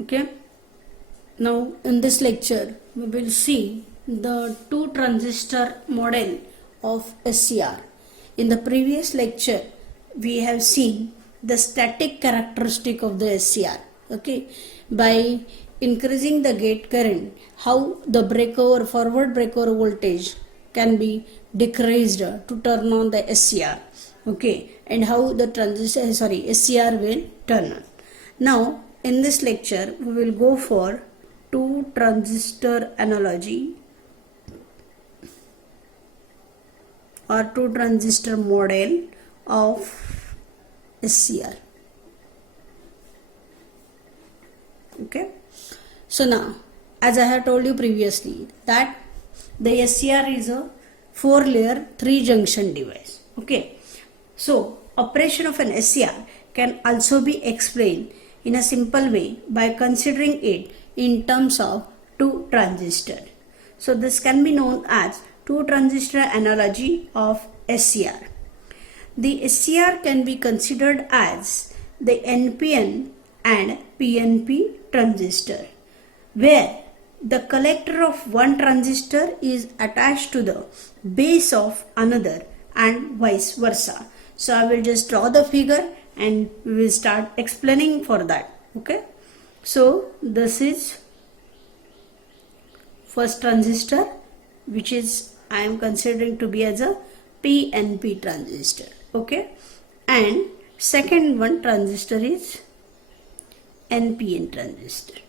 Okay, now in this lecture we will see the two transistor model of SCR. In the previous lecture we have seen the static characteristic of the SCR. Okay, by increasing the gate current, how the breakover, forward breakover voltage can be decreased to turn on the SCR. Okay, and how the SCR will turn on. Now in this lecture we will go for two transistor analogy or two transistor model of SCR. Okay, so now as I have told you previously that the SCR is a 4-layer 3-junction device. Okay, so operation of an SCR can also be explained in a simple way by considering it in terms of two transistors. So this can be known as two transistor analogy of SCR. The SCR can be considered as the NPN and PNP transistor, where the collector of one transistor is attached to the base of another and vice versa. So I will just draw the figure and we will start explaining for that. Okay, so this is first transistor, which is I am considering to be as a PNP transistor. Okay, and second one transistor is NPN transistor.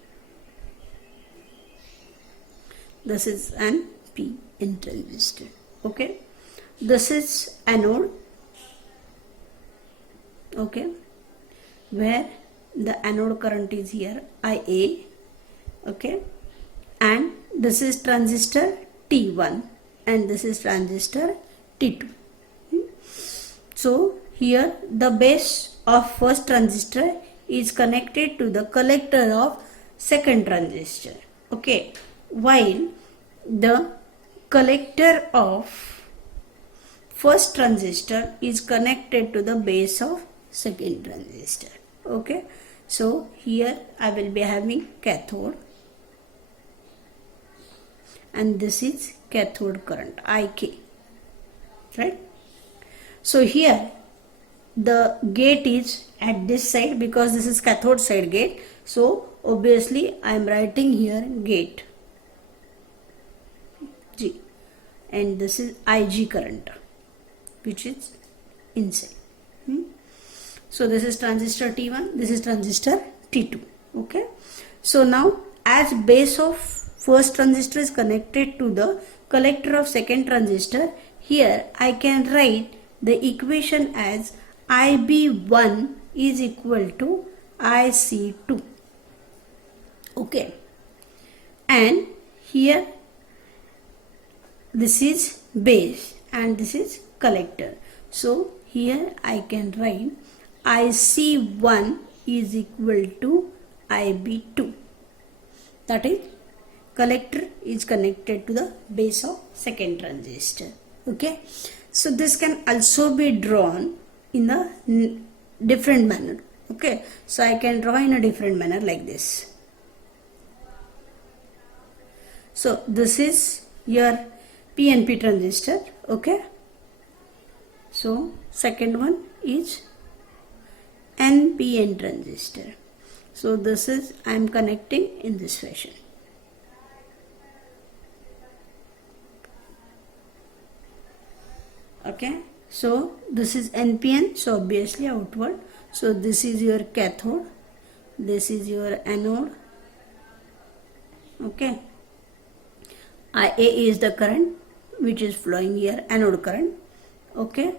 This is an PN transistor. Okay, this is anode. Okay, where the anode current is here IA. Okay, and this is transistor T1 and this is transistor T2. So here the base of first transistor is connected to the collector of second transistor. Okay, while the collector of first transistor is connected to the base of second transistor. Okay, so here I will be having cathode and this is cathode current IK, right? So here the gate is at this side because this is cathode side gate, so obviously I am writing here gate G, and this is IG current which is inside. So this is transistor T1, this is transistor T2. Okay, so now as base of first transistor is connected to the collector of second transistor, here I can write the equation as IB1 is equal to IC2. Okay, and here this is base and this is collector, so here I can write IC1 is equal to IB2, that is collector is connected to the base of second transistor. Okay, so this can also be drawn in a different manner. Okay, so I can draw in a different manner like this. So this is your PNP transistor. Okay, so second one is NPN transistor. So this is I am connecting in this fashion. Okay, so this is NPN, so obviously outward. So this is your cathode, this is your anode. Okay, IA is the current which is flowing here, anode current. Okay,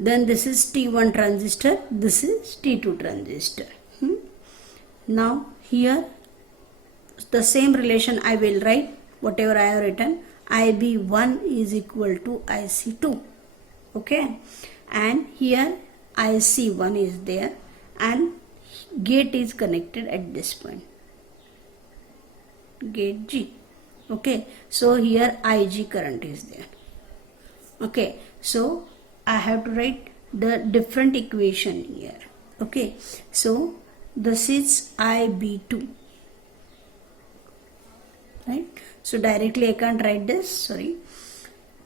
then this is T1 transistor, this is T2 transistor. Now here the same relation I will write, whatever I have written, IB1 is equal to IC2. Okay, and here IC1 is there and gate is connected at this point, gate G. Okay, so here IG current is there. Okay, so I have to write the different equation here. Okay, so this is IB2, right? So directly I can't write this, sorry.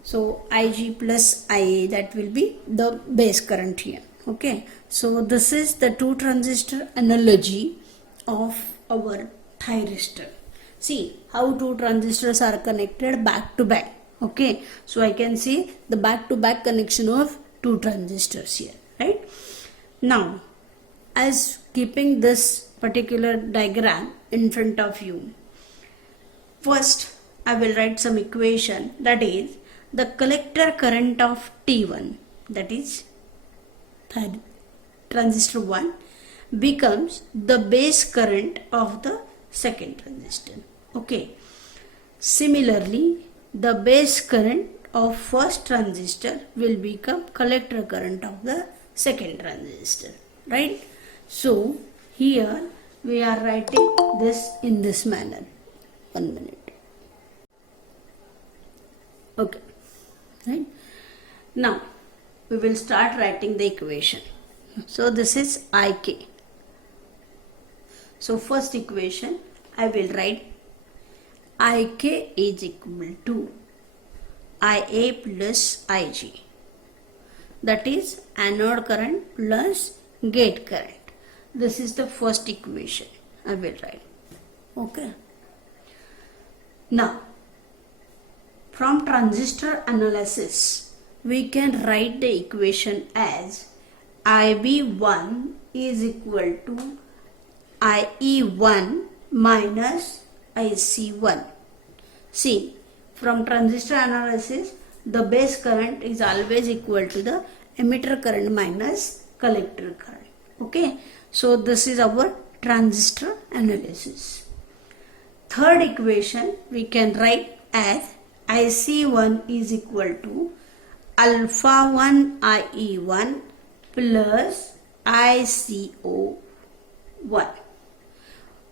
So Ig plus Ia, that will be the base current here. Okay, so this is the two transistor analogy of our thyristor. See how two transistors are connected back to back. Okay, so I can see the back to back connection of two transistors here, right? Now, as keeping this particular diagram in front of you, first I will write some equation, that is the collector current of T1, that is transistor 1, becomes the base current of the second transistor. Okay, similarly the base current of first transistor will become collector current of the second transistor, right? So here we are writing this in this manner. 1 minute. Okay, right? Now we will start writing the equation. So this is Ik. So first equation I will write Ik is equal to Ia plus Ig, that is anode current plus gate current. This is the first equation I will write. Okay. Now from transistor analysis we can write the equation as IB1 is equal to IE1 minus IC1. See, from transistor analysis the base current is always equal to the emitter current minus collector current. Okay, so this is our transistor analysis. Third equation we can write as IC1 is equal to alpha 1 IE1 plus ICO1.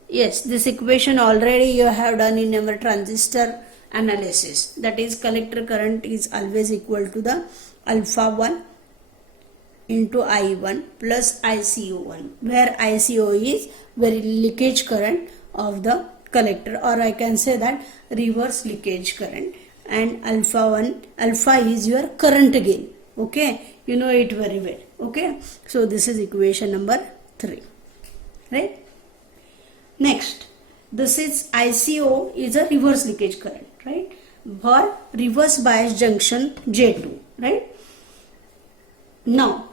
Yes, this equation already you have done in our transistor analysis, that is collector current is always equal to the alpha 1 into I1 plus ICO1, where ICO is very leakage current of the collector, or I can say that reverse leakage current, and alpha is your current gain. Okay, you know it very well. Okay, so this is equation number 3, right? Next, this is ICO is a reverse leakage current, right, for reverse bias junction J2, right? Now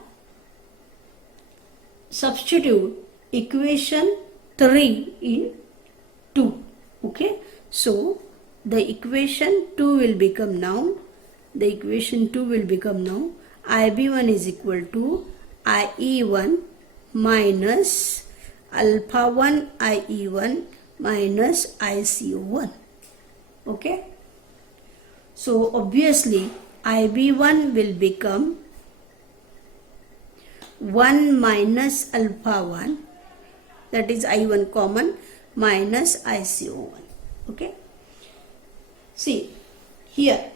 substitute equation 3 in 2. Okay, so the equation 2 will become now, IB1 is equal to IE1 minus alpha 1 IE1 minus ICO1. Okay, so obviously IB1 will become 1 minus alpha 1, that is I1 common, minus ICO1. Okay, see here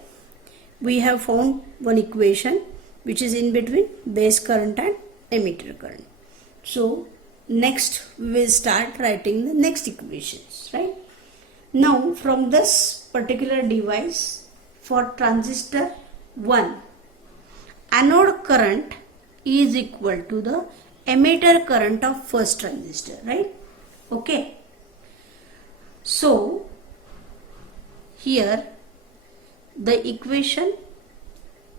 we have found one equation which is in between base current and emitter current. So next we will start writing the next equations, right? Now from this particular device, for transistor 1, anode current is equal to the emitter current of first transistor, right? Okay, so here the equation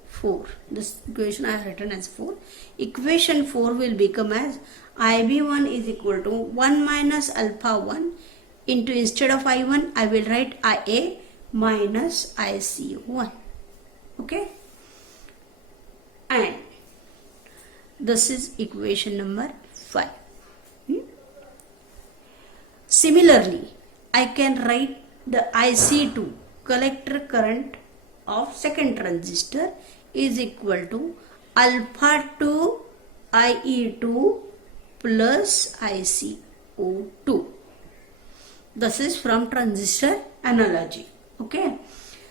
4, this equation I have written as 4, equation 4 will become as IB1 is equal to 1 minus alpha 1 into, instead of I1 I will write IA minus IC1. Okay, and this is equation number 5. Similarly I can write the IC2, collector current of second transistor, is equal to alpha 2 IE2 plus ICO2. This is from transistor analogy. Okay,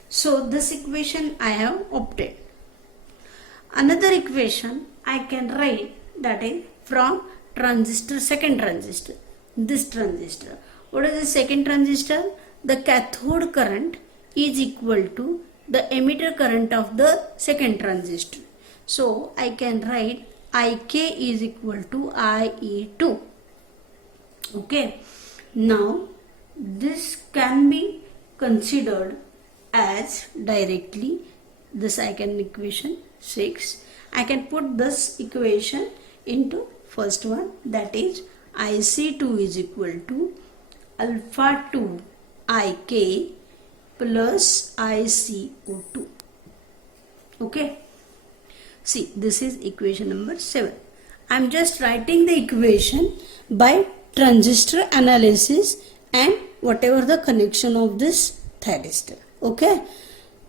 so this equation I have obtained. Another equation I can write, that is from transistor, second transistor, this transistor. What is the second transistor? The cathode current is equal to the emitter current of the second transistor. So I can write IK is equal to IE2. Okay. Now this can be considered as directly this I can equation 6. I can put this equation into first one, that is IC2 is equal to alpha 2 IK plus ICO2. Okay. See, this is equation number 7. I am just writing the equation by transistor analysis and whatever the connection of this thyristor. Okay.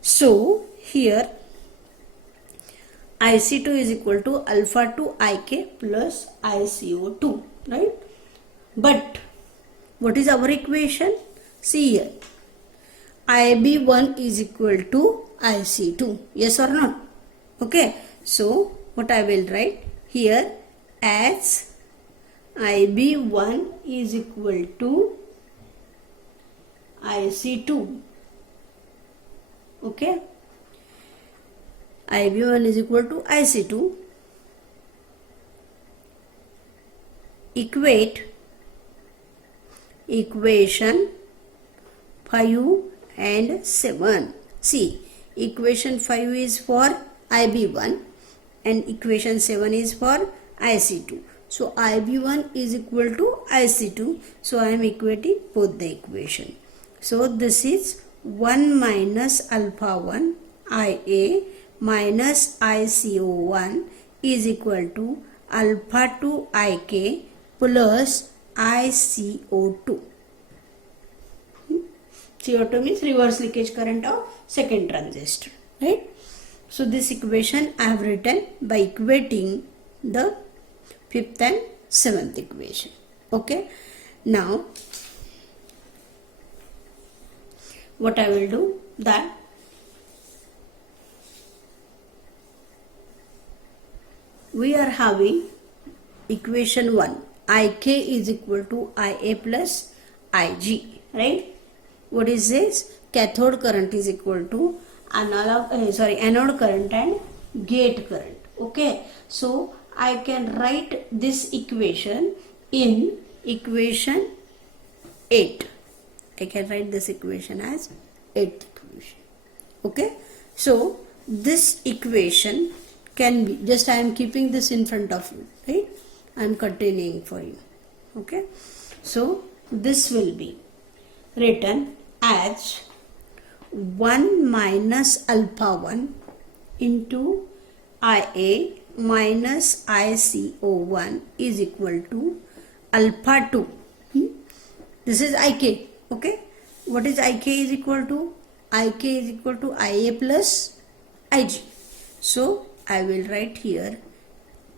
So here IC2 is equal to alpha 2 IK plus ICO2, right? But what is our equation? See here, IB1 is equal to IC2, yes or not? Okay, so what I will write here as IB1 is equal to IC2. Okay, IB1 is equal to IC2. Equate equation 5 and 7. See, equation 5 is for IB1 and equation 7 is for IC2. So IB1 is equal to IC2. So I am equating both the equation. So this is 1 minus alpha 1 IA minus ICO1 is equal to alpha 2 IK plus ICO2. CO2 means reverse leakage current of second transistor, right? So this equation I have written by equating the 5th and 7th equation. Okay. Now what I will do, that we are having equation 1, IK is equal to IA plus IG, right? What is this? Cathode current is equal to anode current and gate current. Okay, so I can write this equation in equation 8. I can write this equation as 8th equation. Okay, so this equation can be, just I am keeping this in front of you, right? I am continuing for you. Okay, so this will be written as 1 minus alpha 1 into IA minus ICO1 is equal to alpha 2. This is IK. Okay, what is IK is equal to? IK is equal to IA plus IG. So I will write here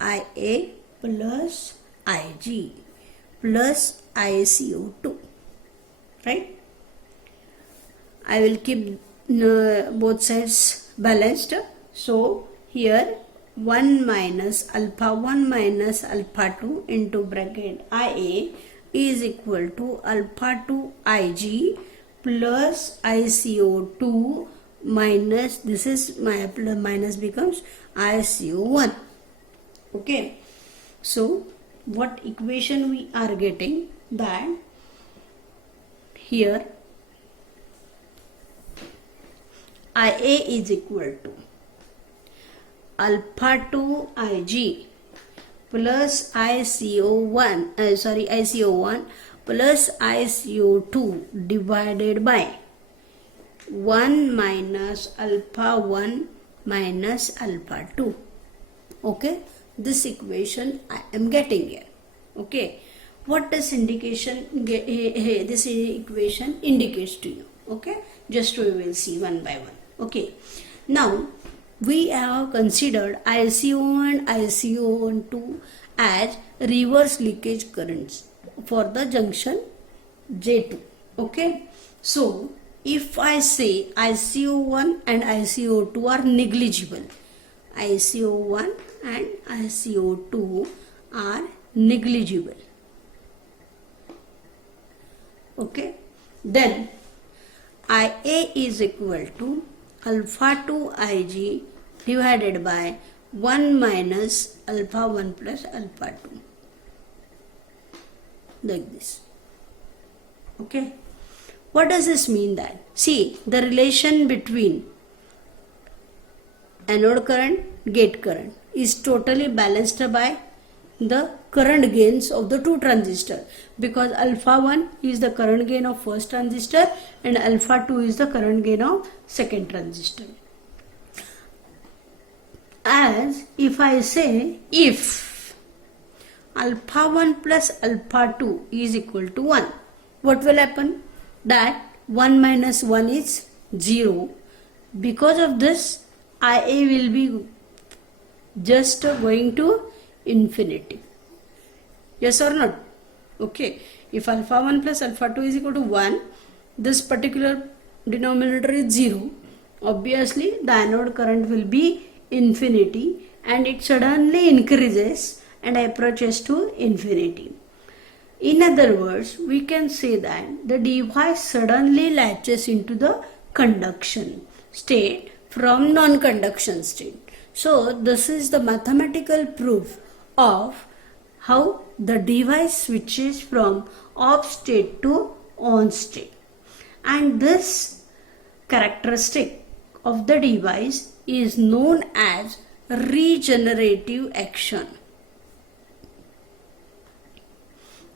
IA plus IG plus ICO2, right? I will keep both sides balanced. So here 1 minus alpha 1 minus alpha 2 into bracket IA is equal to alpha 2 IG plus ICO2 minus, this is my minus becomes ICO1. Okay, so what equation we are getting, that here IA is equal to alpha 2 IG plus ICO1 plus ICO2 divided by 1 minus alpha 1 minus alpha 2. Okay, this equation I am getting here. Okay, what does indication this equation indicates to you? Okay, just we will see one by one. Okay, now we have considered ICO and ICO2 as reverse leakage currents for the junction J2. Okay, so if I say ICO1 and ICO2 are negligible, ICO1 and ICO2 are negligible. Okay, then IA is equal to alpha 2 Ig divided by 1 minus alpha 1 plus alpha 2, like this. Okay, what does this mean? That see, the relation between anode current, gate current is totally balanced by the current gains of the two transistors, because alpha 1 is the current gain of first transistor and alpha 2 is the current gain of second transistor. As if I say, if alpha 1 plus alpha 2 is equal to 1, what will happen? That 1 minus 1 is 0. Because of this, IA will be just going to infinity. Yes or not? Okay. If alpha 1 plus alpha 2 is equal to 1, this particular denominator is 0. Obviously, the anode current will be infinity and it suddenly increases and approaches to infinity. In other words, we can say that the device suddenly latches into the conduction state from non-conduction state. So, this is the mathematical proof of how the device switches from off state to on state. And this characteristic of the device is known as regenerative action.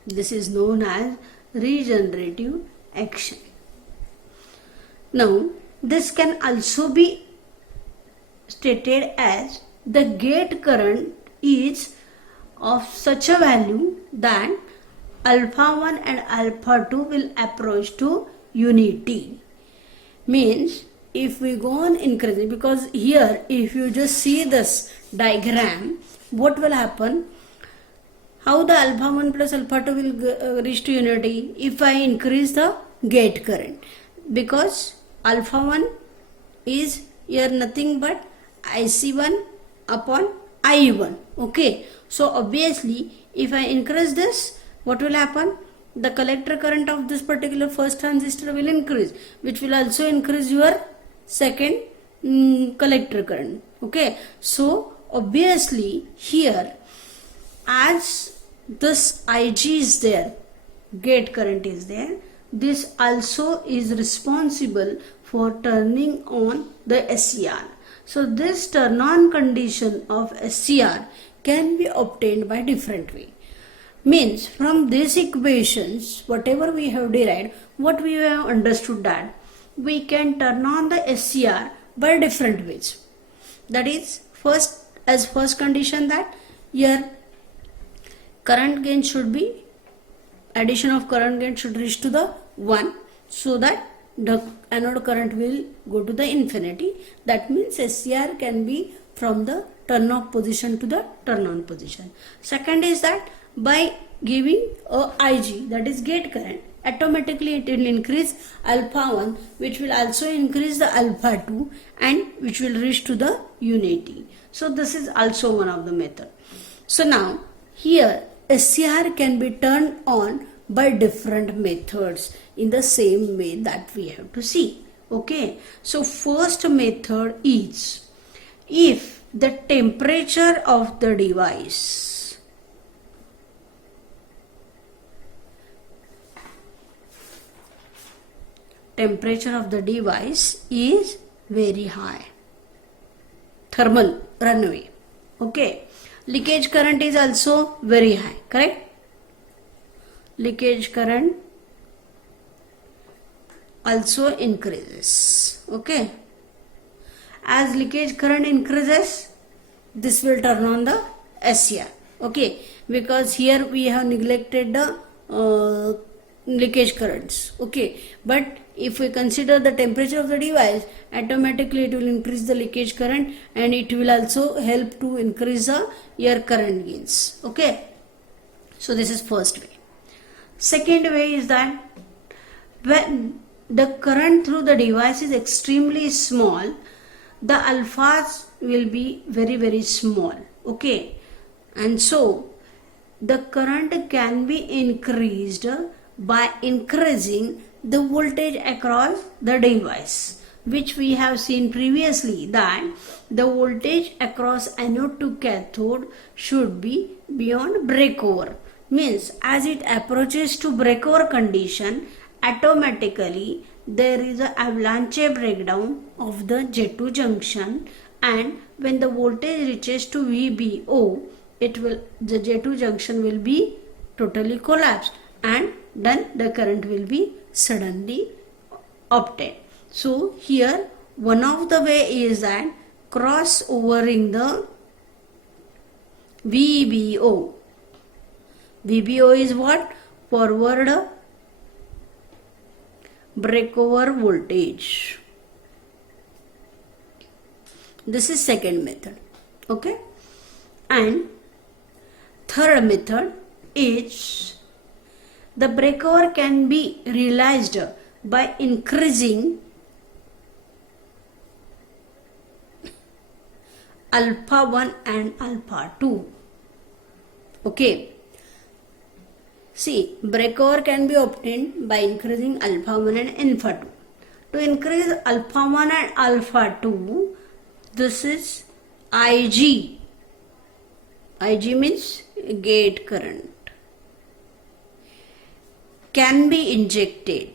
This is known as regenerative action. Now, this can also be stated as the gate current is of such a value that alpha 1 and alpha 2 will approach to unity. Means, if we go on increasing, because here if you just see this diagram, what will happen? How the alpha 1 plus alpha 2 will reach to unity? If I increase the gate current, because alpha 1 is here nothing but IC1 upon I1. Okay, so obviously if I increase this, what will happen? The collector current of this particular first transistor will increase, which will also increase your second collector current. Okay, so obviously here, as this Ig is there, gate current is there, this also is responsible for turning on the SCR. So this turn on condition of SCR can be obtained by different way. Means, from these equations, whatever we have derived, what we have understood that we can turn on the SCR by different ways. That is, first condition that your current gain should be, addition of current gain should reach to the 1, so that the anode current will go to the infinity. That means SCR can be from the turn off position to the turn on position. Second is that by giving a Ig, that is gate current, automatically it will increase alpha 1, which will also increase the alpha 2 and which will reach to the unity. So this is also one of the method. So now here SCR can be turned on by different methods in the same way that we have to see. Okay, so first method is, if the temperature of the device is very high, thermal runaway. Okay, leakage current is also very high, correct? Leakage current also increases. Okay, as leakage current increases, this will turn on the SCR. Okay, because here we have neglected the leakage currents. Okay, but if we consider the temperature of the device, automatically it will increase the leakage current and it will also help to increase the air current gains. Okay, so this is first way. Second way is that when the current through the device is extremely small, the alphas will be very small. Okay, and so the current can be increased by increasing the voltage across the device, which we have seen previously that the voltage across anode to cathode should be beyond breakover. Means as it approaches to breakover condition, automatically there is an avalanche breakdown of the J2 junction, and when the voltage reaches to VBO, the J2 junction will be totally collapsed, and then the current will be suddenly obtained. So here one of the way is that crossovering the VBO. VBO is what? Forward breakover voltage. This is second method. Okay. And third method is the breakover can be realized by increasing alpha 1 and alpha 2. Okay. See, breakover can be obtained by increasing alpha 1 and alpha 2. To increase alpha 1 and alpha 2, this is IG. IG means gate current. Can be injected.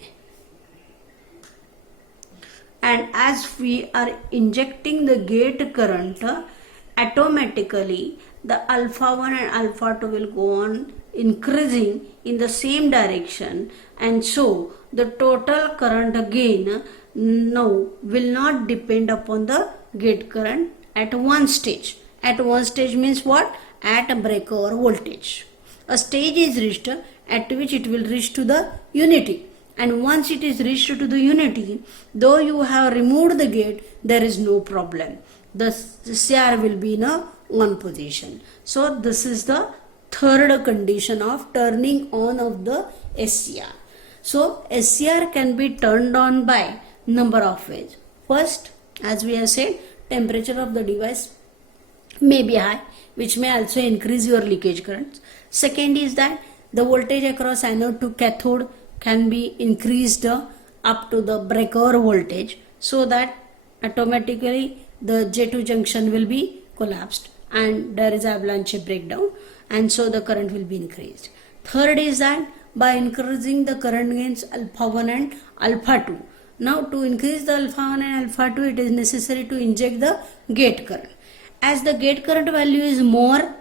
And as we are injecting the gate current, automatically the alpha 1 and alpha 2 will go on increasing in the same direction, and so the total current gain now will not depend upon the gate current at one stage. At one stage means what? At a breakover voltage. A stage is reached at which it will reach to the unity, and once it is reached to the unity, though you have removed the gate, there is no problem. The CR will be in a on position. So this is the third condition of turning on of the SCR. So SCR can be turned on by number of ways. First, as we have said, temperature of the device may be high, which may also increase your leakage currents. Second is that the voltage across anode to cathode can be increased up to the breakover voltage, so that automatically the J2 junction will be collapsed and there is avalanche breakdown, and so the current will be increased. Third is that by increasing the current gains alpha 1 and alpha 2. Now to increase the alpha 1 and alpha 2, it is necessary to inject the gate current. As the gate current value is more,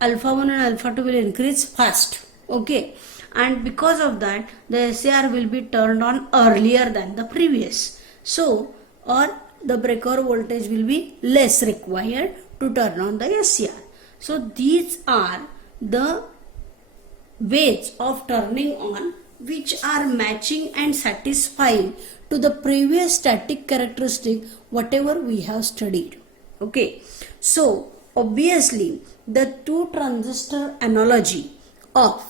alpha 1 and alpha 2 will increase fast. Okay. And because of that, the SCR will be turned on earlier than the previous. So, or the breakover voltage will be less required to turn on the SCR. So, these are the ways of turning on which are matching and satisfying to the previous static characteristic whatever we have studied. Okay. So, obviously, the two transistor analogy of